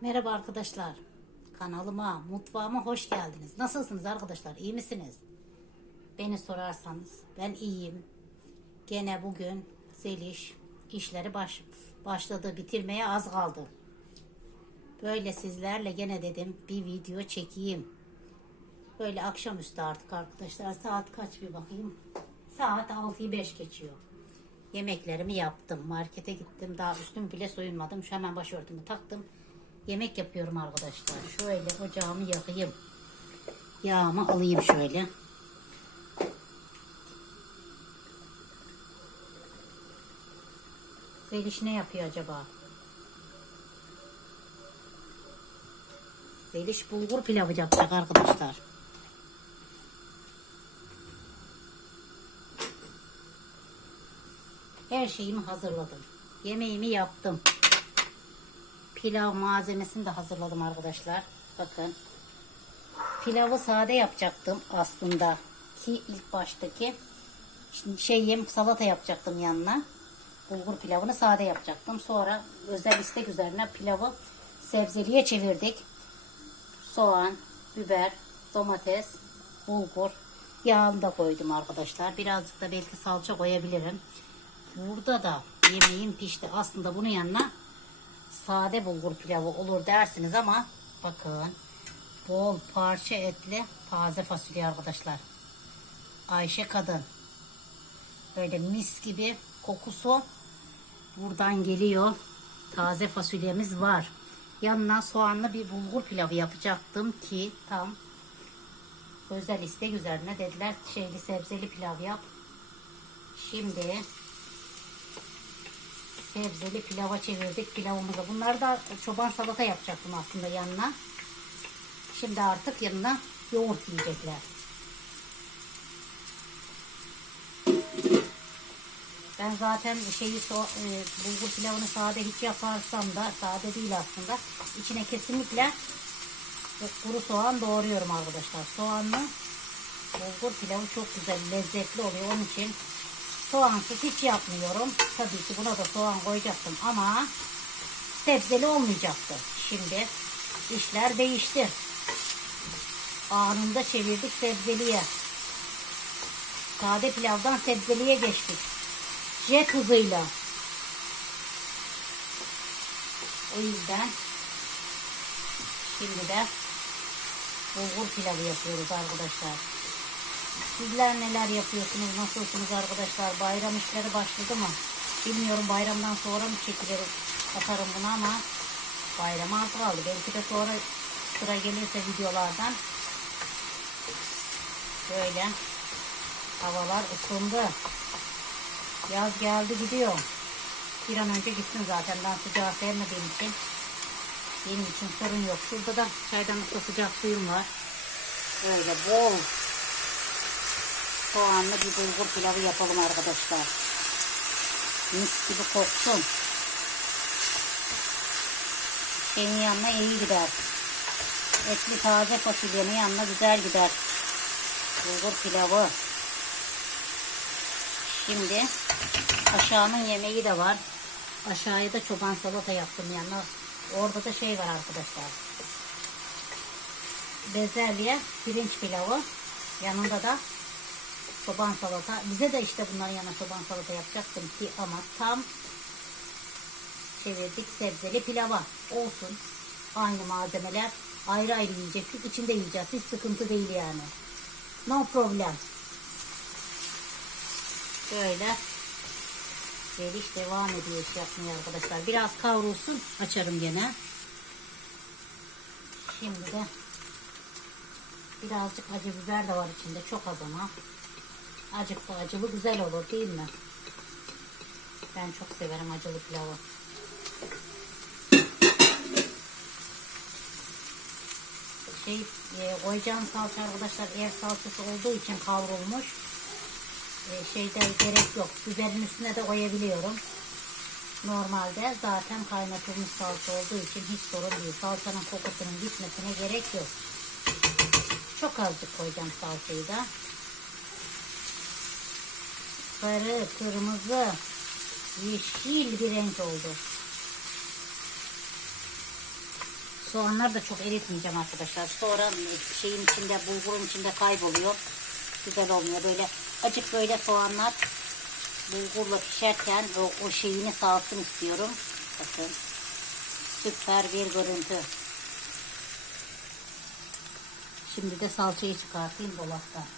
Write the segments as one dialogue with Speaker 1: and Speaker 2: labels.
Speaker 1: Merhaba arkadaşlar. Kanalıma, mutfağıma hoş geldiniz. Nasılsınız arkadaşlar? İyi misiniz? Beni sorarsanız ben iyiyim. Gene bugün Zeliş işleri baş, başladı. Bitirmeye az kaldı. Böyle sizlerle gene dedim bir video çekeyim. Böyle akşamüstü artık arkadaşlar. Saat kaç bir bakayım. Saat 6'yı 5 geçiyor. Yemeklerimi yaptım. Markete gittim. Daha üstüm bile soyunmadım. Şu hemen başörtümü taktım. Yemek yapıyorum arkadaşlar. Şöyle ocağımı yakayım. Yağımı alayım şöyle. Zeliş ne yapıyor acaba? Zeliş bulgur pilavı yapacak arkadaşlar. Her şeyimi hazırladım. Yemeğimi yaptım. Pilav malzemesini de hazırladım arkadaşlar. Bakın. Pilavı sade yapacaktım aslında. Ki ilk baştaki şimdi şey yem salata yapacaktım yanına. Bulgur pilavını sade yapacaktım. Sonra özel istek üzerine pilavı sebzeliye çevirdik. Soğan, biber, domates, bulgur, yağını da koydum arkadaşlar. Birazcık da belki salça koyabilirim. Burada da yemeğim pişti. Aslında bunun yanına sade bulgur pilavı olur dersiniz ama bakın bol parça etli taze fasulye arkadaşlar. Ayşe kadın. Böyle mis gibi kokusu buradan geliyor. Taze fasulyemiz var. Yanına soğanlı bir bulgur pilavı yapacaktım ki tam özel istek üzerine dediler şeyli sebzeli pilav yap. Şimdi sebzeli pilava çevirdik pilavımızı. Bunlar da çoban salata yapacaktım aslında yanına. Şimdi artık yanına yoğurt yiyecekler. Ben zaten şeyi so e, bulgur pilavını sade hiç yaparsam da sade değil aslında. İçine kesinlikle kuru soğan doğruyorum arkadaşlar. Soğanlı bulgur pilavı çok güzel lezzetli oluyor. Onun için soğansız hiç yapmıyorum. Tabii ki buna da soğan koyacaktım ama sebzeli olmayacaktı. Şimdi işler değişti. Anında çevirdik sebzeliye. Sade pilavdan sebzeliye geçtik. Jet hızıyla. O yüzden şimdi de bulgur pilavı yapıyoruz arkadaşlar. Sizler neler yapıyorsunuz, nasılsınız arkadaşlar? Bayram işleri başladı mı? Bilmiyorum bayramdan sonra mı çekilir, atarım bunu ama bayrama az kaldı. Belki de sonra sıra gelirse videolardan böyle havalar ısındı. Yaz geldi gidiyor. Bir an önce gitsin zaten. Ben sıcağı sevmediğim için benim için sorun yok. Şurada da çaydanlıkta sıcak suyum var. Böyle bol soğanlı bir bulgur pilavı yapalım arkadaşlar. Mis gibi koksun. Şeyin yanına iyi gider. Etli taze fasulyenin yanına güzel gider. Bulgur pilavı. Şimdi aşağının yemeği de var. Aşağıya da çoban salata yaptım yanına. Orada da şey var arkadaşlar. Bezelye, pirinç pilavı. Yanında da çoban salata. Bize de işte bunların yanına çoban salata yapacaktım ki ama tam çevirdik sebzeli pilava. Olsun. Aynı malzemeler ayrı ayrı yiyecektik. İçinde yiyeceğiz. Hiç sıkıntı değil yani. No problem. Böyle Geliş devam ediyor iş yapmaya arkadaşlar. Biraz kavrulsun. Açarım gene. Şimdi de birazcık acı biber de var içinde. Çok az ama. Acık da acılı güzel olur değil mi? Ben çok severim acılı pilavı. Şey, e, koyacağım salça arkadaşlar ev salçası olduğu için kavrulmuş. E, şeyde gerek yok. Biberin üstüne de koyabiliyorum. Normalde zaten kaynatılmış salça olduğu için hiç sorun değil. Salçanın kokusunun gitmesine gerek yok. Çok azıcık koyacağım salçayı da. Sarı, kırmızı, yeşil bir renk oldu. Soğanlar da çok eritmeyeceğim arkadaşlar. Sonra şeyin içinde, bulgurun içinde kayboluyor. Güzel olmuyor. Böyle acık böyle soğanlar bulgurla pişerken o, o şeyini salsın istiyorum. Bakın. Süper bir görüntü. Şimdi de salçayı çıkartayım dolaptan.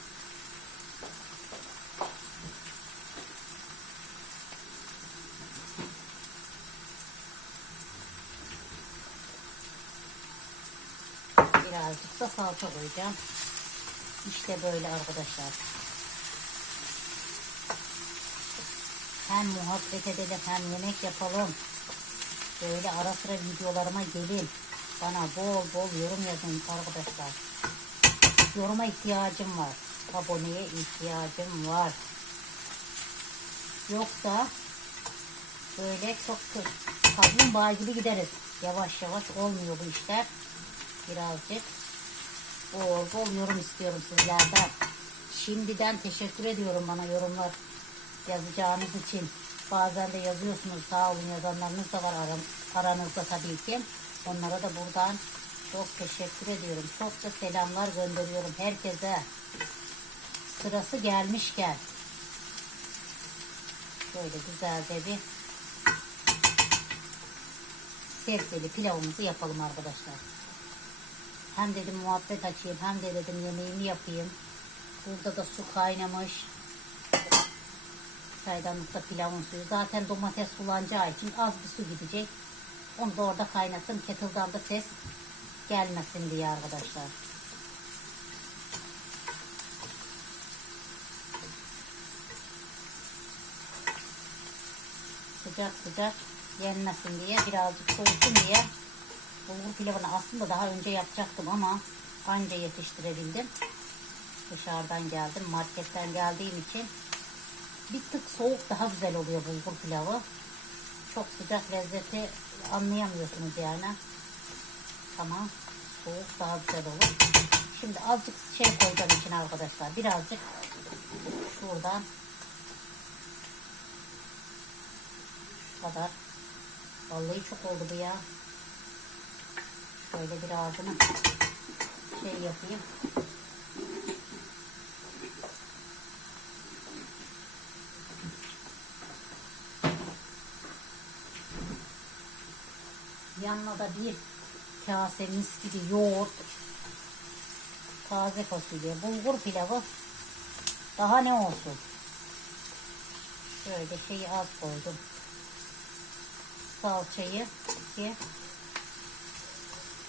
Speaker 1: Birazcık da salça koyacağım. İşte böyle arkadaşlar. Hem muhabbet edelim hem yemek yapalım. Böyle ara sıra videolarıma gelin. Bana bol bol yorum yazın arkadaşlar. Yoruma ihtiyacım var. Aboneye ihtiyacım var. Yoksa böyle çok kaplumbağa gibi gideriz. Yavaş yavaş olmuyor bu işler. Birazcık bol bol yorum istiyorum sizlerden. Şimdiden teşekkür ediyorum bana yorumlar yazacağınız için. Bazen de yazıyorsunuz sağ olun yazanlarınız da var aranızda tabii ki. Onlara da buradan çok teşekkür ediyorum. Çok da selamlar gönderiyorum herkese. Sırası gelmişken. Böyle güzelce bir sebzeli pilavımızı yapalım arkadaşlar. Hem dedim muhabbet açayım hem de dedim yemeğimi yapayım. Burada da su kaynamış. Çaydanlıkta pilavın suyu. Zaten domates sulanacağı için az bir su gidecek. Onu da orada kaynattım. Kettle'dan da ses gelmesin diye arkadaşlar. Sıcak sıcak yenmesin diye birazcık soğusun diye bulgur pilavını aslında daha önce yapacaktım ama anca yetiştirebildim. Dışarıdan geldim. Marketten geldiğim için bir tık soğuk daha güzel oluyor bulgur pilavı. Çok sıcak lezzeti anlayamıyorsunuz yani. Ama soğuk daha güzel olur. Şimdi azıcık şey koyacağım için arkadaşlar. Birazcık şuradan şu kadar. Vallahi çok oldu bu ya. Şöyle bir ağzını şey yapayım. Yanına da bir kase mis gibi yoğurt, taze fasulye, bulgur pilavı daha ne olsun. Şöyle şeyi az koydum. Salçayı ki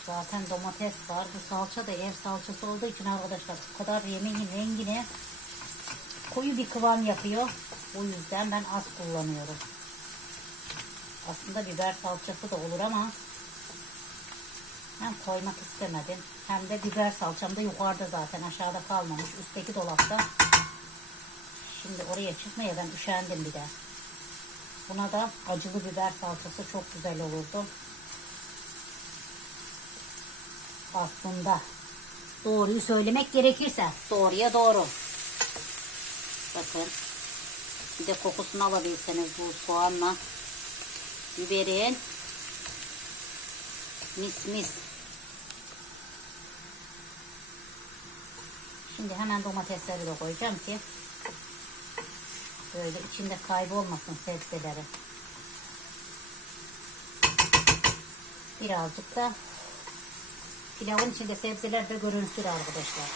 Speaker 1: zaten domates var. Bu salça da ev salçası olduğu için arkadaşlar bu kadar yemeğin rengine koyu bir kıvam yapıyor. O yüzden ben az kullanıyorum. Aslında biber salçası da olur ama hem koymak istemedim. Hem de biber salçam da yukarıda zaten aşağıda kalmamış. Üstteki dolapta. Şimdi oraya çıkmaya ben üşendim bir de. Buna da acılı biber salçası çok güzel olurdu. Aslında doğruyu söylemek gerekirse doğruya doğru. Bakın bir de kokusunu alabilseniz bu soğanla biberin mis mis. Şimdi hemen domatesleri de koyacağım ki böyle içinde kaybolmasın sebzeleri. Birazcık da pilavın içinde sebzeler de görünsün arkadaşlar.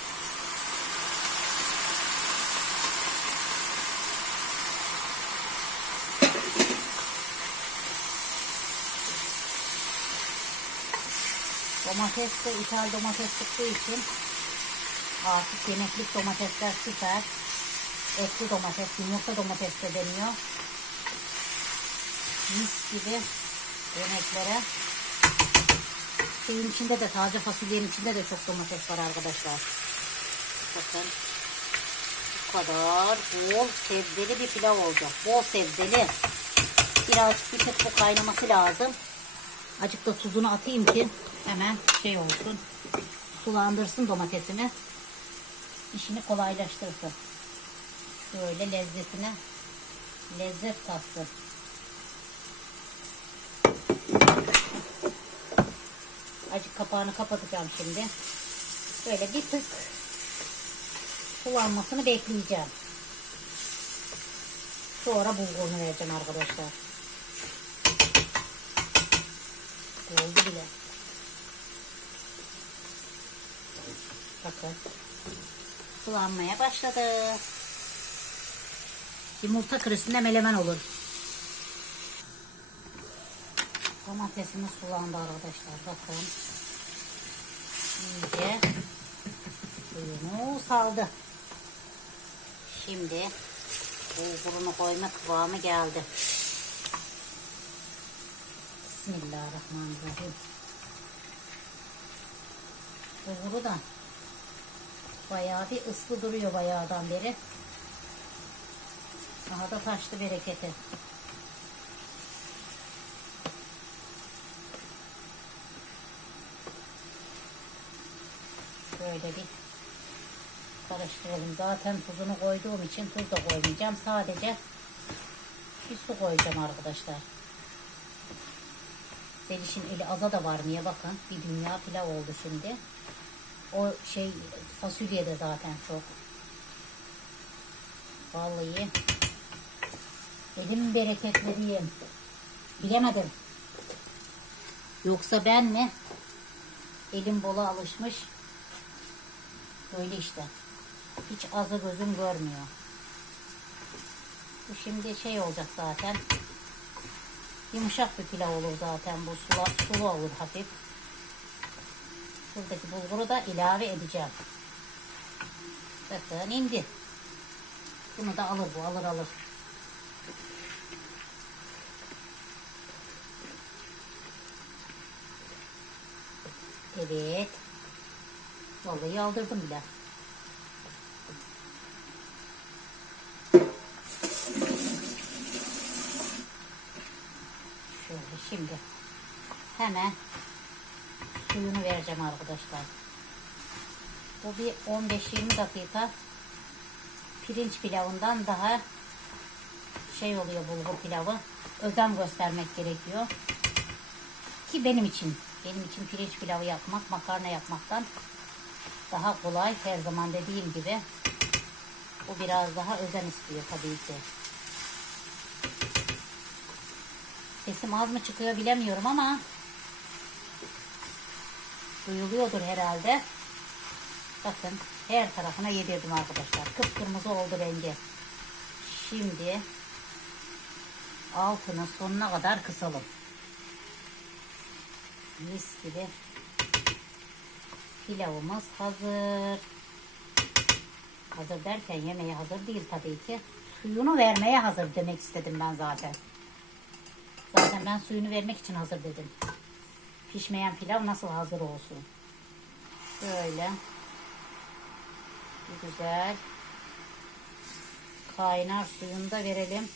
Speaker 1: Domates de ithal domates çıktığı için artık yemeklik domatesler süper. Etli domates, yumurta domates de deniyor. Mis gibi yemeklere. Şeyin içinde de taze fasulyenin içinde de çok domates var arkadaşlar. Bakın. Bu kadar bol sebzeli bir pilav olacak. Bol sebzeli. Birazcık bir tık bu kaynaması lazım. Azıcık da tuzunu atayım ki hemen şey olsun. Sulandırsın domatesini. İşini kolaylaştırsın. Şöyle lezzetine lezzet katsın. Acık kapağını kapatacağım şimdi. Böyle bir tık sulanmasını bekleyeceğim. Sonra bulgurunu vereceğim arkadaşlar. Oldu bile. Bakın. Sulanmaya başladı. Yumurta kırısında melemen olur. Domatesimiz sulandı arkadaşlar. Bakın. İyice suyunu saldı. Şimdi bulgurunu koyma kıvamı geldi. Bismillahirrahmanirrahim. Bulguru da bayağı bir ıslı duruyor bayağıdan beri. Daha da taştı bereketi. Şöyle bir karıştıralım. Zaten tuzunu koyduğum için tuz da koymayacağım. Sadece bir su koyacağım arkadaşlar. Zeliş'in eli aza da var niye bakın. Bir dünya pilav oldu şimdi. O şey fasulye de zaten çok. Vallahi elim bereketleriyim. Bilemedim. Yoksa ben mi? Elim bola alışmış. Böyle işte. Hiç azı gözüm görmüyor. Bu şimdi şey olacak zaten. Yumuşak bir pilav olur zaten bu sulu, sulu olur hafif. Şuradaki bulguru da ilave edeceğim. Bakın indi. Bunu da alır bu alır alır. Evet. Vallahi aldırdım bile. Şöyle şimdi hemen suyunu vereceğim arkadaşlar. Bu bir 15-20 dakika pirinç pilavından daha şey oluyor bulgur pilavı. Özen göstermek gerekiyor. Ki benim için, benim için pirinç pilavı yapmak, makarna yapmaktan daha kolay. Her zaman dediğim gibi bu biraz daha özen istiyor tabii ki. Sesim az mı çıkıyor bilemiyorum ama duyuluyordur herhalde. Bakın her tarafına yedirdim arkadaşlar. Kıpkırmızı oldu rengi. Şimdi altını sonuna kadar kısalım. Mis gibi pilavımız hazır. Hazır derken yemeğe hazır değil tabii ki. Suyunu vermeye hazır demek istedim ben zaten. Zaten ben suyunu vermek için hazır dedim. Pişmeyen pilav nasıl hazır olsun. Böyle. Güzel. Kaynar suyunu da verelim.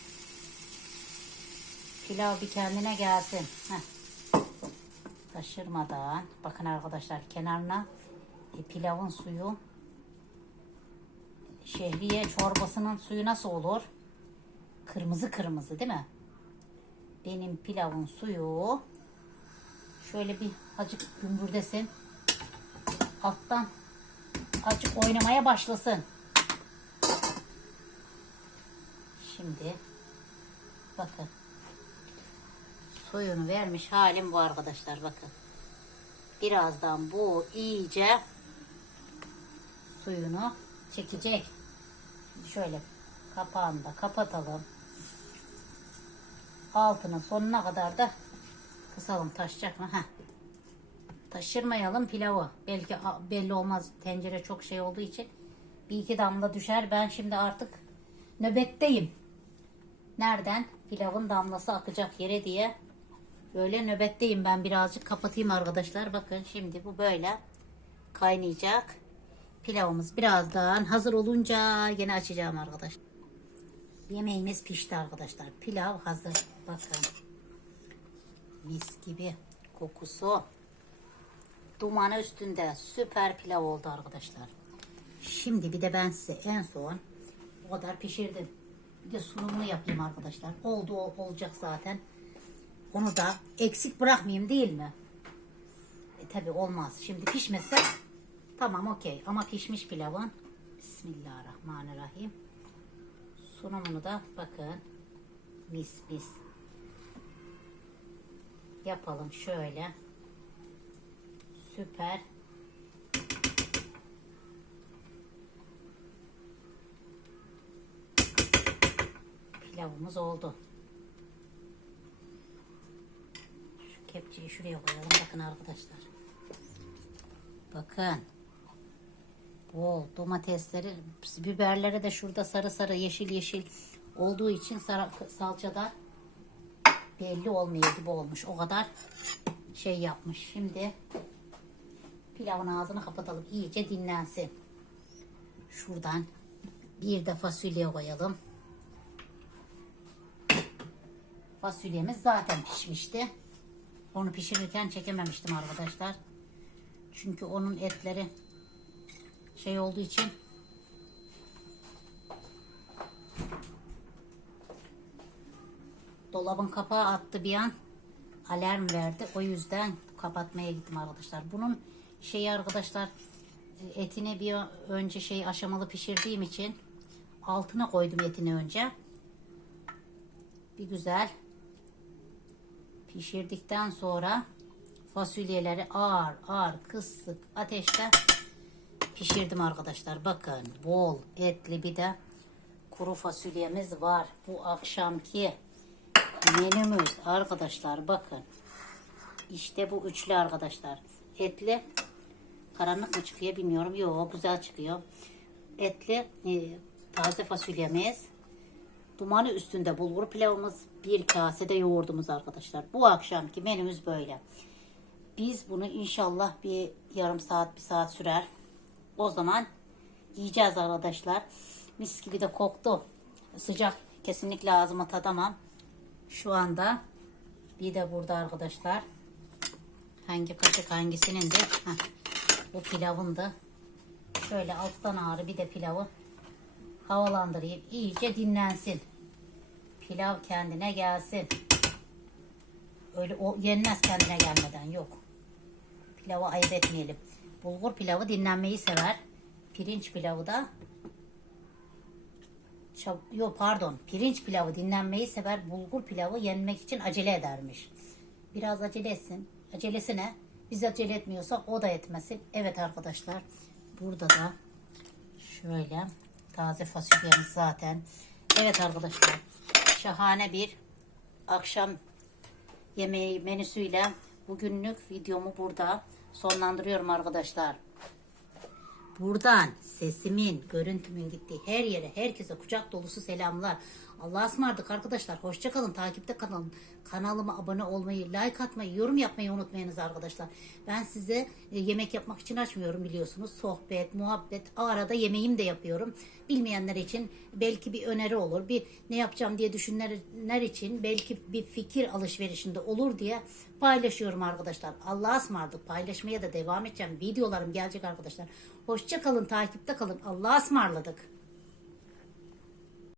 Speaker 1: Pilav bir kendine gelsin. Heh. Taşırmadan. Bakın arkadaşlar kenarına e, pilavın suyu şehriye çorbasının suyu nasıl olur? Kırmızı kırmızı değil mi? Benim pilavın suyu şöyle bir acık gümbürdesin. Alttan azıcık oynamaya başlasın. Şimdi bakın suyunu vermiş halim bu arkadaşlar bakın. Birazdan bu iyice suyunu çekecek. Şöyle kapağını da kapatalım. Altını sonuna kadar da kısalım. Taşacak mı? Heh. Taşırmayalım pilavı. Belki belli olmaz tencere çok şey olduğu için. Bir iki damla düşer. Ben şimdi artık nöbetteyim. Nereden? Pilavın damlası akacak yere diye. Böyle nöbetteyim ben birazcık kapatayım arkadaşlar. Bakın şimdi bu böyle kaynayacak. Pilavımız birazdan hazır olunca yine açacağım arkadaşlar. Yemeğimiz pişti arkadaşlar. Pilav hazır. Bakın. Mis gibi kokusu. Dumanı üstünde süper pilav oldu arkadaşlar. Şimdi bir de ben size en son bu kadar pişirdim. Bir de sunumunu yapayım arkadaşlar. Oldu ol- olacak zaten. Onu da eksik bırakmayayım değil mi? E, tabi olmaz. Şimdi pişmese tamam okey ama pişmiş pilavın Bismillahirrahmanirrahim. Sunumunu da bakın mis mis yapalım şöyle. Süper. Pilavımız oldu. Kepçeyi şuraya koyalım. Bakın arkadaşlar. Bakın. Bol domatesleri, biberleri de şurada sarı sarı yeşil yeşil olduğu için salçada belli olmuyor gibi olmuş. O kadar şey yapmış. Şimdi pilavın ağzını kapatalım. iyice dinlensin. Şuradan bir de fasulye koyalım. Fasulyemiz zaten pişmişti. Onu pişirirken çekememiştim arkadaşlar. Çünkü onun etleri şey olduğu için dolabın kapağı attı bir an alarm verdi. O yüzden kapatmaya gittim arkadaşlar. Bunun şeyi arkadaşlar etini bir önce şey aşamalı pişirdiğim için altına koydum etini önce. Bir güzel pişirdikten sonra fasulyeleri ağır ağır kısık ateşte pişirdim arkadaşlar. Bakın bol etli bir de kuru fasulyemiz var. Bu akşamki menümüz arkadaşlar bakın. İşte bu üçlü arkadaşlar. Etli karanlık mı çıkıyor bilmiyorum. Yok güzel çıkıyor. Etli e, taze fasulyemiz. Dumanı üstünde bulgur pilavımız. Bir kasede yoğurdumuz arkadaşlar. Bu akşamki menümüz böyle. Biz bunu inşallah bir yarım saat bir saat sürer. O zaman yiyeceğiz arkadaşlar. Mis gibi de koktu. Sıcak kesinlikle ağzıma tadamam. Şu anda bir de burada arkadaşlar hangi kaşık hangisinin de bu pilavın da şöyle alttan ağrı bir de pilavı havalandırayım. iyice dinlensin. Pilav kendine gelsin. Öyle o yenmez kendine gelmeden yok. Pilavı ayıp etmeyelim. Bulgur pilavı dinlenmeyi sever. Pirinç pilavı da Şab- Yok pardon. Pirinç pilavı dinlenmeyi sever. Bulgur pilavı yenmek için acele edermiş. Biraz acele etsin. Acelesine biz acele etmiyorsa o da etmesin. Evet arkadaşlar. Burada da şöyle taze fasulyemiz zaten. Evet arkadaşlar. Şahane bir akşam yemeği menüsüyle bugünlük videomu burada sonlandırıyorum arkadaşlar. Buradan sesimin, görüntümün gittiği her yere herkese kucak dolusu selamlar. Allah'a ısmarladık arkadaşlar. Hoşçakalın, takipte kalın. Kanalıma abone olmayı, like atmayı, yorum yapmayı unutmayınız arkadaşlar. Ben size e, yemek yapmak için açmıyorum biliyorsunuz. Sohbet, muhabbet, arada yemeğim de yapıyorum. Bilmeyenler için belki bir öneri olur. Bir ne yapacağım diye düşünenler için belki bir fikir alışverişinde olur diye paylaşıyorum arkadaşlar. Allah'a ısmarladık. Paylaşmaya da devam edeceğim. Videolarım gelecek arkadaşlar. Hoşça kalın, takipte kalın. Allah'a ısmarladık.